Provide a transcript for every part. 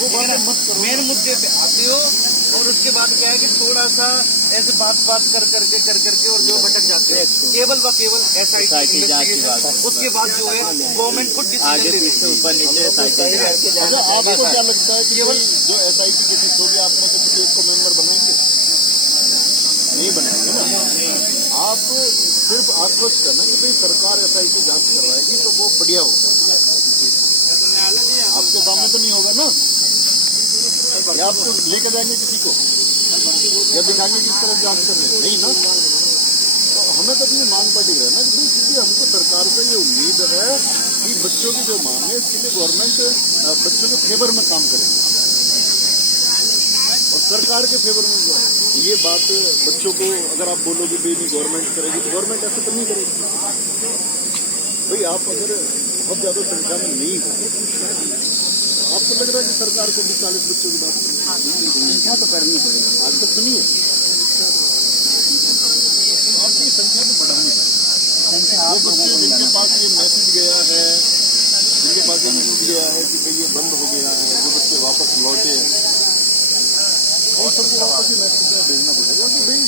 वो बात मत करो, मेन मुद्दे पे आते हो और उसके बाद क्या है कि थोड़ा सा ऐसे बात कर करके और जो भटक जाते हैं केवल व केवल SIT इन्वेस्टिगेशन, उसके बाद जो है गवर्नमेंट को आगे पीछे ऊपर नीचे अच्छा आपको क्या लगता है कि केवल जो SIT की चीज होगी आप में से किसी एक को मेंबर बनाएंगे? नहीं बनाएंगे ना। आप सिर्फ आश्वस्त करना कि भाई सरकार SIT जांच करवाएगी तो वो बढ़िया होगा, आपके सामने तो नहीं होगा ना, या आप तो लेकर जाएंगे किसी को या दिखाएंगे किस तरह जांच कर रहे हैं, नहीं ना। तो हमें तो अपनी मांग पर टिक रहना कि क्योंकि हमको सरकार से ये उम्मीद है कि बच्चों की जो मांग है इसके लिए गवर्नमेंट बच्चों के फेवर में काम करेगी और सरकार के फेवर में ये बात बच्चों को अगर आप बोलोगे भाई नहीं गवर्नमेंट करेगी तो गवर्नमेंट ऐसे तो नहीं करेगी भाई। आप अगर बहुत ज्यादा संख्या में नहीं हो आपको लग रहा है कि सरकार को भी 40 बच्चों की बात संख्या तो करनी पड़ेगी। आज तो सुनिए आपकी संख्या तो बढ़ानी पड़ेगी। वो बच्चे जिनके पास ये मैसेज गया है, जिनके पास ये मैसेज गया है कि भाई ये बंद हो गया है, जो बच्चे वापस लौटे हैं और सबको वापस ये मैसेज भेजना पड़ेगा कि भाई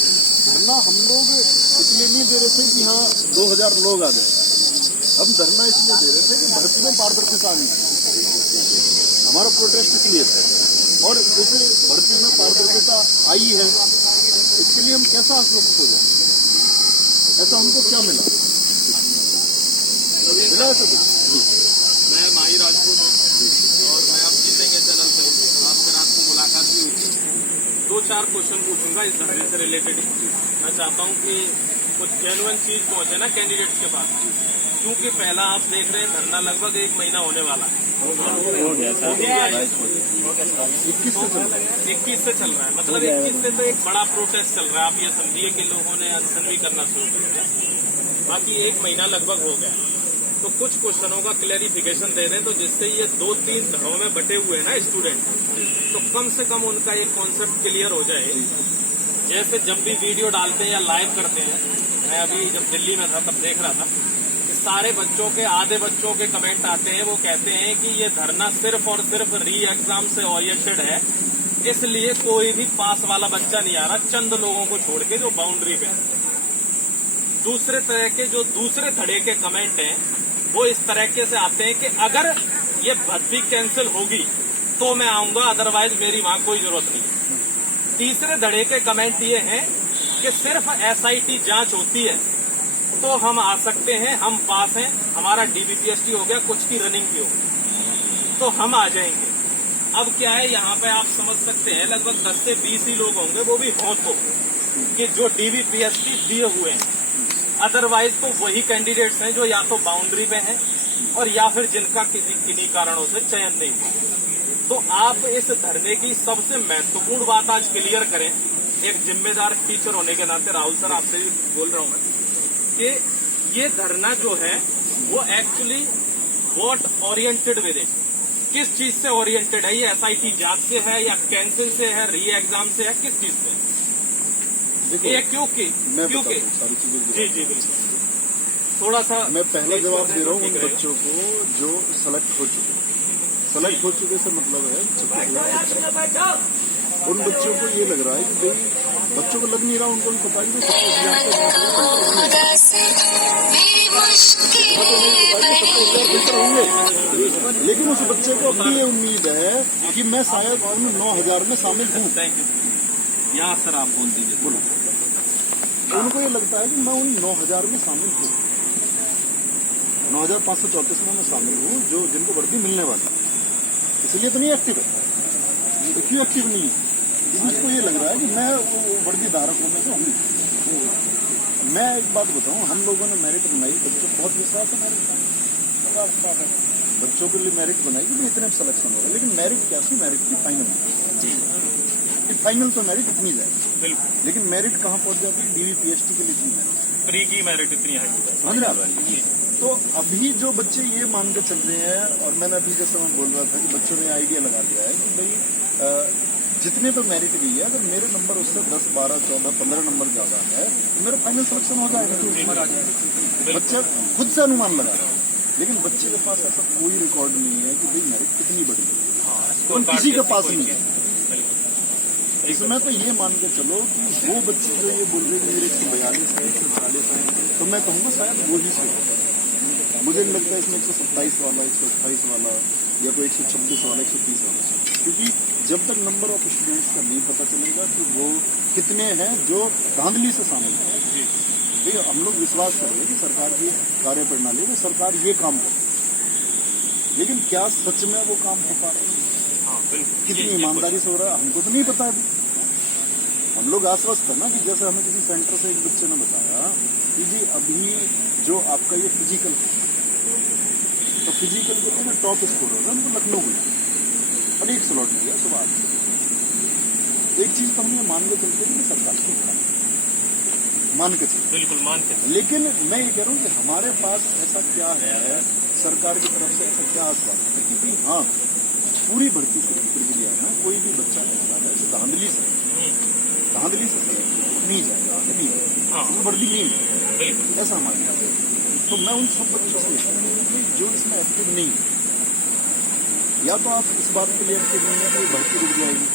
धरना हम लोग इसलिए नहीं दे रहे थे कि हाँ 2000 लोग आ गए, हम धरना इसलिए दे रहे थे कि भर्ती में पारदर्शिता आनी चाहिए। हमारा प्रोटेस्ट इसलिए था और इस भर्ती में पारदर्शिता आई है, इसके लिए हम कैसा आश्वस्त हो जाए? ऐसा हमको क्या मिला? मिला ऐसा कुछ? मैं माही राजपूत हूँ और मैं आप जीतेंगे चैनल से आपसे रात को मुलाकात भी हुई थी। 2-4 क्वेश्चन पूछूंगा इस धरने से रिलेटेड। मैं चाहता हूँ कि कुछ जेन्युइन चीज पहुंचे ना कैंडिडेट्स के पास, क्योंकि पहला आप देख रहे हैं धरना लगभग 1 महीना होने वाला है। हो गया सर, 21 से चल रहा है, मतलब 21 से तो एक बड़ा प्रोटेस्ट चल रहा है। आप ये समझिए कि लोगों ने अनशन भी करना शुरू कर दिया, बाकी 1 महीना लगभग हो गया। तो कुछ क्वेश्चनों का क्लैरिफिकेशन दे दें तो जिससे ये 2-3 धड़ों में बटे हुए हैं ना स्टूडेंट, तो कम से कम उनका एक कॉन्सेप्ट क्लियर हो जाए। जैसे जब भी वीडियो डालते हैं या लाइव करते हैं, मैं अभी जब दिल्ली में था तब देख रहा था कि सारे बच्चों के आधे बच्चों के कमेंट आते हैं, वो कहते हैं कि ये धरना सिर्फ और सिर्फ री एग्जाम से ओरिएंटेड है, इसलिए कोई भी पास वाला बच्चा नहीं आ रहा, चंद लोगों को छोड़ के जो बाउंड्री पे। दूसरे तरह के जो दूसरे धड़े के कमेंट हैं वो इस तरीके से आते हैं कि अगर ये भर्ती कैंसिल होगी तो मैं आऊंगा, अदरवाइज मेरी वहां कोई जरूरत नहीं। तीसरे धड़े के कमेंट ये हैं कि सिर्फ SIT जांच होती है तो हम आ सकते हैं, हम पास हैं, हमारा DBPST हो गया, कुछ की रनिंग भी हो गई तो हम आ जाएंगे। अब क्या है, यहाँ पे आप समझ सकते हैं लगभग 10 से 20 ही लोग होंगे, वो भी हों तो, कि जो DBPST दिए हुए हैं। अदरवाइज तो वही कैंडिडेट्स हैं जो या तो बाउंड्री पे हैं और या फिर जिनका किन्हीं कारणों से चयन नहीं हुआ। तो आप इस धरने की सबसे महत्वपूर्ण बात आज क्लियर करें, एक जिम्मेदार टीचर होने के नाते। राहुल सर आपसे भी बोल रहा हूं मैं कि ये धरना जो है वो actually what oriented with it, किस चीज से ओरिएंटेड है? ये SIT जांच से है या कैंसिल से है, री एग्जाम से है, किस चीज से? ये क्योंकि जी बिल्कुल थोड़ा सा मैं पहला जवाब दे रहा हूँ उन बच्चों को जो सेलेक्ट हो चुके। सेलेक्ट हो चुके से मतलब है उन बच्चों को ये लग रहा है कि भाई बच्चों को लग नहीं रहा, उनको भी पता है कि लेकिन उस बच्चे को अपनी ये उम्मीद है कि मैं शायद उन 9000 में शामिल हूँ। Thank you. यहाँ सर आप बोल दीजिए। बोलो। उनको ये लगता है कि मैं उन 9000 में शामिल हूँ, 9534 में मैं शामिल हूँ जो जिनको वर्दी मिलने वाली है, इसलिए तो नहीं एक्टिव है। तो क्यों एक्टिव नहीं है? उसको ये लग रहा है कि मैं वर्दी धारक हूँ, मैं तो हूँ। मैं एक बात बताऊँ, हम लोगों ने मेरिट बनाई, बच्चों को बहुत विश्वास है मेरिट, बच्चों के लिए मेरिट बनाई कि इतने सिलेक्शन होगा, लेकिन मेरिट क्या थी? मेरिट की फाइनल, फाइनल तो मेरिट इतनी जाएगी, लेकिन मेरिट कहाँ पहुंच जाती है? DBPST के लिए इतनी मेरिट, प्री की मेरिट इतनी है, समझ रहे हैं? तो अभी जो बच्चे ये मान के चल रहे हैं, और मैंने अभी जैसे मैं बोल रहा था कि बच्चों ने आइडिया लगा दिया है कि भाई जितने पे मेरिट गई है, अगर मेरे नंबर उससे 10, 12, 14, 15 नंबर ज्यादा है तो मेरा फाइनल सिलेक्शन हो जाएगा। बच्चा खुद से अनुमान लगा रहा है, लेकिन बच्चे के पास ऐसा कोई रिकॉर्ड नहीं है कि भाई मेरिट कितनी बड़ी है। स्कोर कार्ड किसी के जैसी पास कोई नहीं चीज़। है। बिल्कुल। इसमें तो ये मान के चलो कि वो बच्चे जो ये बोल रहे हैं मेरे 142 है 140 है, तो मैं कहूँगा शायद वो ही सही है। मुझे नहीं लगता इसमें 127 वाला 128 वाला या कोई 126 वाला 130 वाला, क्योंकि जब तक नंबर ऑफ स्टूडेंट्स का नहीं पता चलेगा कि वो कितने हैं जो धांधली से शामिल हैं। देखिए हम लोग विश्वास कर रहे हैं कि सरकार की कार्य प्रणाली में सरकार ये काम करे, लेकिन क्या सच में वो काम हो पा रहा है, हाँ, बिल्कुल। कितनी ये ईमानदारी से हो रहा है, हमको तो नहीं पता अभी। हम लोग आश्वस्त है ना कि जैसे हमें किसी सेंटर से एक बच्चे ने बताया कि जी अभी जो आपका ये फिजिकल है, तो फिजिकल के लिए ना टॉप स्कोर होगा हमको लखनऊ में और एक स्लॉट दिया सुबह 8 से। एक चीज तो हम ये मान के चलते हैं कि सरकार ठीक है, मान के चलते, बिल्कुल मान के। लेकिन मैं ये कह रहा हूँ कि हमारे पास ऐसा क्या है सरकार की तरफ से, ऐसा क्या आश्वासन है कि हाँ पूरी भर्ती प्रक्रिया में कोई भी बच्चा ऐसा है जो धांधली से नहीं जाएगा, नहीं हाँ। उसमें भर्ती नहीं है, बिल्कुल। ऐसा हमारे पास है। तो मैं उन सब बच्चों से कि जो इसमें एक्टिव नहीं है, या तो आप इस बात के लिए एक्टिव नहीं है कि भर्ती रुक जाएगी,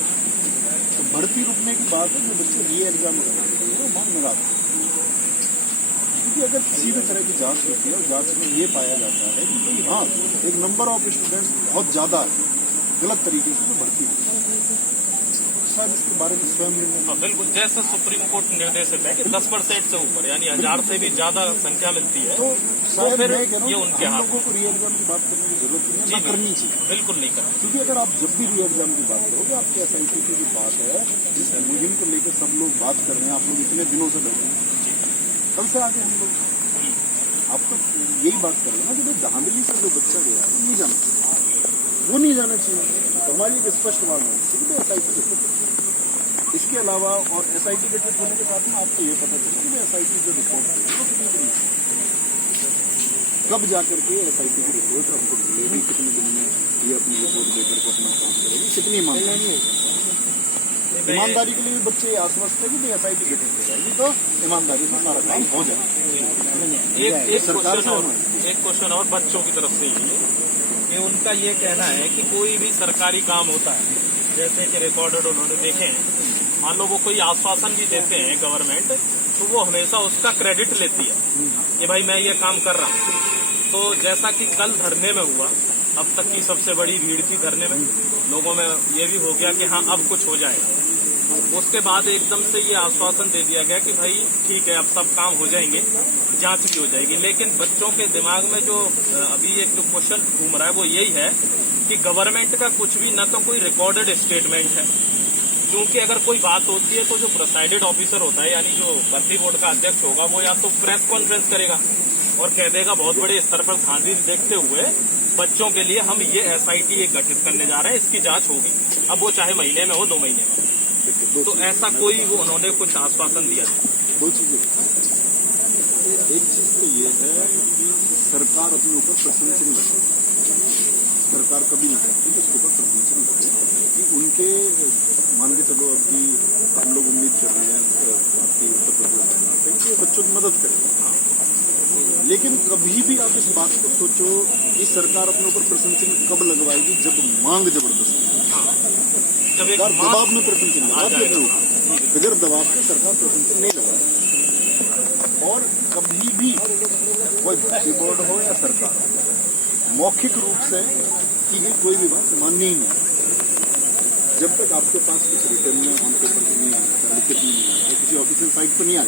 तो भर्ती रुकने की बात है जो बच्चे री एग्जाम कराएंगे वो मान लगा, क्योंकि अगर किसी भी तरह की जांच होती है और जांच में ये पाया जाता है कि भाई हाँ एक नंबर ऑफ स्टूडेंट्स बहुत ज्यादा है गलत तरीके से, तो भर्ती शायद इसके बारे में स्वयं निर्णय। हाँ, बिल्कुल। जैसा सुप्रीम कोर्ट निर्देशित है कि 10% से ऊपर यानी 1000 से भी ज्यादा संख्या मिलती है, तो शायद फिर मैं कह रहा ये हूँ उनके हम हाथ लोगों को री एग्जाम की बात करने की जरूरत नहीं है, जी, ना करनी चाहिए, बिल्कुल नहीं करना। क्योंकि अगर आप जब भी री एग्जाम की बात करोगे आपके SIT की जो बात है जिस मुहिम को लेकर सब लोग बात कर रहे हैं, आप लोग इतने दिनों से बैठे हैं, कल से आगे हम लोग आप तो यही बात कर रहे हैं ना कि भाई धांधली से जो बच्चा गया वो नहीं जाना चाहिए, वो नहीं जाना चाहिए। तो हमारी एक स्पष्ट बात है कि SIT इसके अलावा और SIT के टेस्ट होने के साथ में आपको ये पता चले कि SIT जो रिपोर्ट है वो कितनी बड़ी है, कब जाकर के SIT की रिपोर्ट हमको मिलेगी, कितने दिन में ये अपनी रिपोर्ट देकर के अपना काम करेगी, कितनी ईमानदारी के लिए भी बच्चे आश्वस्त है कि भाई SIT की टेस्ट हो जाएगी तो ईमानदारी से सारा काम हो जाएगा। एक क्वेश्चन और बच्चों की तरफ से ये कि उनका ये कहना है कि कोई भी सरकारी काम होता है जैसे कि रिकॉर्डेड उन्होंने देखे हैं, मान लो वो कोई आश्वासन भी देते हैं गवर्नमेंट, तो वो हमेशा उसका क्रेडिट लेती है कि भाई मैं ये काम कर रहा हूँ। तो जैसा कि कल धरने में हुआ, अब तक की सबसे बड़ी भीड़ थी धरने में, लोगों में ये भी हो गया कि हाँ अब कुछ हो जाएगा। उसके बाद एकदम से ये आश्वासन दे दिया गया कि भाई ठीक है अब सब काम हो जाएंगे, जांच भी हो जाएगी। लेकिन बच्चों के दिमाग में जो अभी एक जो क्वेश्चन घूम रहा है वो यही है कि गवर्नमेंट का कुछ भी न तो कोई रिकॉर्डेड स्टेटमेंट है, क्योंकि अगर कोई बात होती है तो जो प्रेसाइडेड ऑफिसर होता है यानी जो भर्ती बोर्ड का अध्यक्ष होगा वो या तो प्रेस कॉन्फ्रेंस करेगा और कह देगा बहुत बड़े स्तर पर धांधली देखते हुए बच्चों के लिए हम ये SIT एक गठित करने जा रहे हैं, इसकी जांच होगी, अब वो चाहे महीने में हो 2 महीने में। तो ऐसा कोई वो उन्होंने कुछ आश्वासन दिया था। 2 चीजें, एक चीज तो ये है कि सरकार अपने ऊपर प्रशंसन लगे, सरकार कभी नहीं करती कि उसके ऊपर प्रशंसन करे कि उनके मान के चलो अभी हम लोग उम्मीद कर रहे हैं आपकी उत्तर प्रदेश सरकार से कि बच्चों की मदद करें, लेकिन कभी भी आप इस बात को सोचो कि सरकार अपने ऊपर प्रशंसन कब लगवाएगी, जब मांग जबरदस्ती, जब एक दबाव में प्रशंसन लगाती, बगैर दबाव के सरकार प्रशंसन नहीं लगाती। और कभी भी कोई भर्ती बोर्ड हो या सरकार मौखिक रूप से की गई कोई भी बात माननी ही नहीं, जब तक आपके पास कुछ रिटर्न में ऑन पेपर नहीं आया, लिखित नहीं आया, किसी ऑफिशियल साइट पर नहीं आया,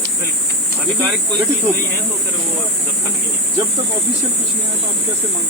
आधिकारिक कोई चीज नहीं है तो फिर वो जब तक ऑफिशियल कुछ नहीं आया तो आप कैसे मानते